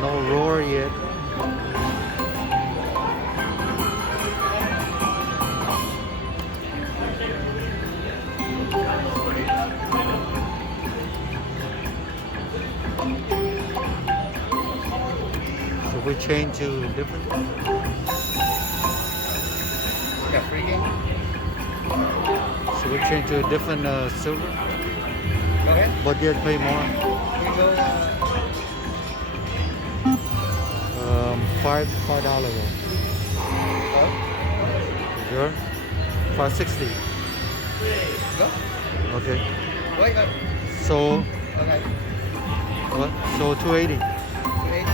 No roar yet. So we change to different. Yeah, free game. So we change to a different silver, Go ahead. but yet pay more. We go. $5. Sure. 560. Go. Okay. Wait. So Okay. what? So 280. Wait.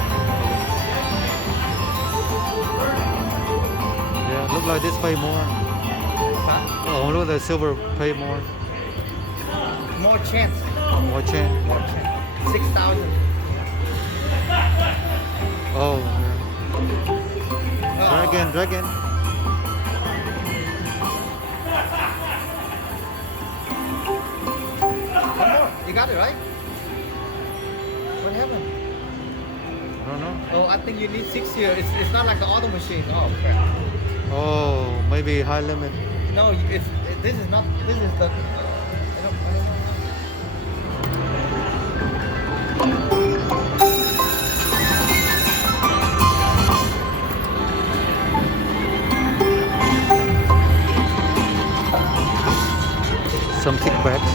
Yeah, look like this pay more. Huh? Oh, look like silver pay more. More chance. More chance. More chance. 6,000. Oh, yeah. Oh. Dragon. One more. You got it right. What happened? I don't know. Oh, I think you need 6 here. It's not like the auto machine. Oh crap. Oh, maybe high limit. No, this is not. This is the. I don't know. Some kickbacks.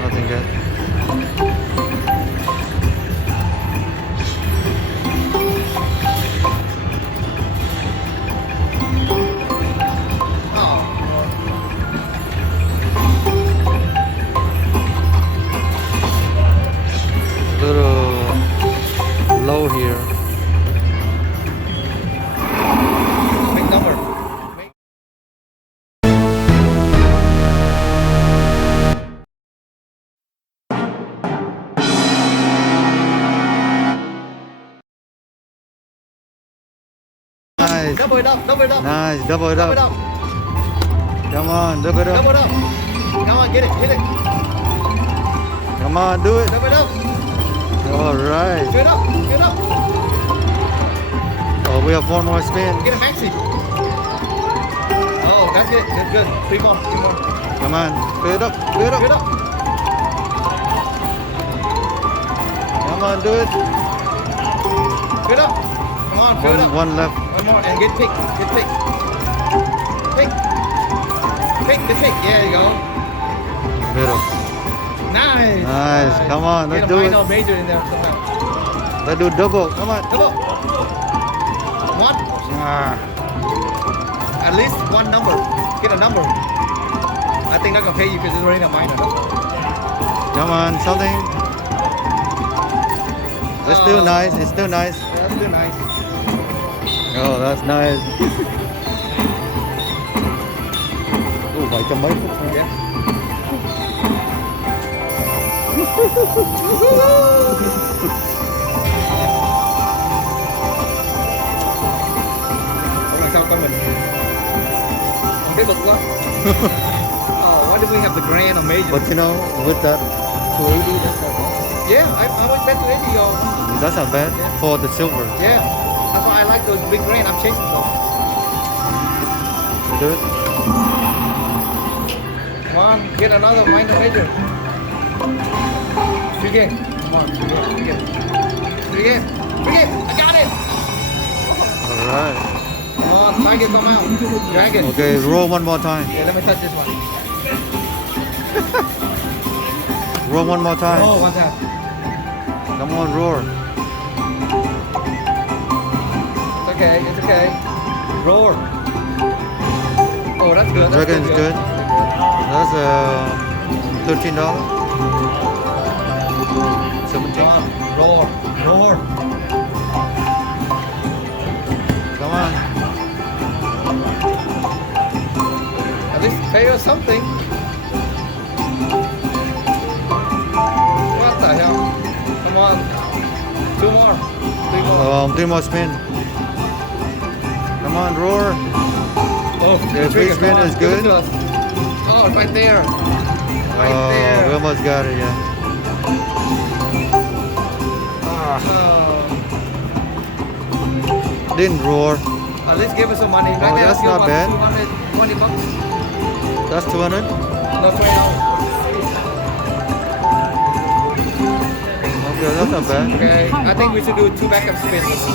Nothing yet. Little low here. Big number. Nice. Double it up. Double it up. Nice. Double it Double it up. up. Come on, double it Double up. it up. Come on, get it. Hit it. Come on, do it. Double it up. All right. Get it up. Get it up. Oh, we have one more spin. Get a maxi. Oh, that's it. Good, good. Three more. Three more. Come on, fill it up. Fill it Get it up. up. Come on, do it. Get it up. Come on, fill it up. One left. One more and get pick. Get pick. Pick. Pick the pick. There you go. Middle. Nice. Nice. Come on, let's Get a do it. minor major in there somehow. Let's do double. Come on. Double. One. Ah. At least one number. Get a number. I think not gonna pay you because it's already a minor. Come on, something. It's still nice. It's still nice. Yeah, that's still nice. Oh, that's nice. Oh, my God. Yeah. Làm sao con mình không thấy bực quá. Oh, why do we have the grand or major? But you know, with that 280, that's not bad. Yeah, I went back to 80 or That's not bad Yeah. for the silver. yeah. That's why I like those big grand. I'm chasing them. You do it? Come on, get another minor major. Free game. Come on, free game, free game. Free game. Free game. I got it. All right. Come on, tiger, come out. Dragon. Okay, roll one more time. Yeah, let me touch this one. Roll one more time. Oh, what's that? Come on, roar. It's okay, it's okay. Roar. Oh, that's good. That's Dragon's good. That's $13. 17. Come on, roar, roar. Come us something. What the hell? Come on. 2 more. 3 more. 3 more spin. Come on, roar. Oh, The free spin come on, is give it good. to us. Oh, right there. Right We there. almost got it, yeah. Didn't roar. At least give us some money. Oh, that's not bad. 220 bucks. That's 200. No, $20. Okay, that's not bad. Okay, I think we should do 2 backup spins.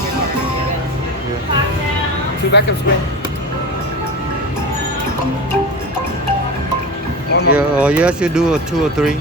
Yeah. 2 backup spin. One more. Yeah, or yes, you do a 2 or 3.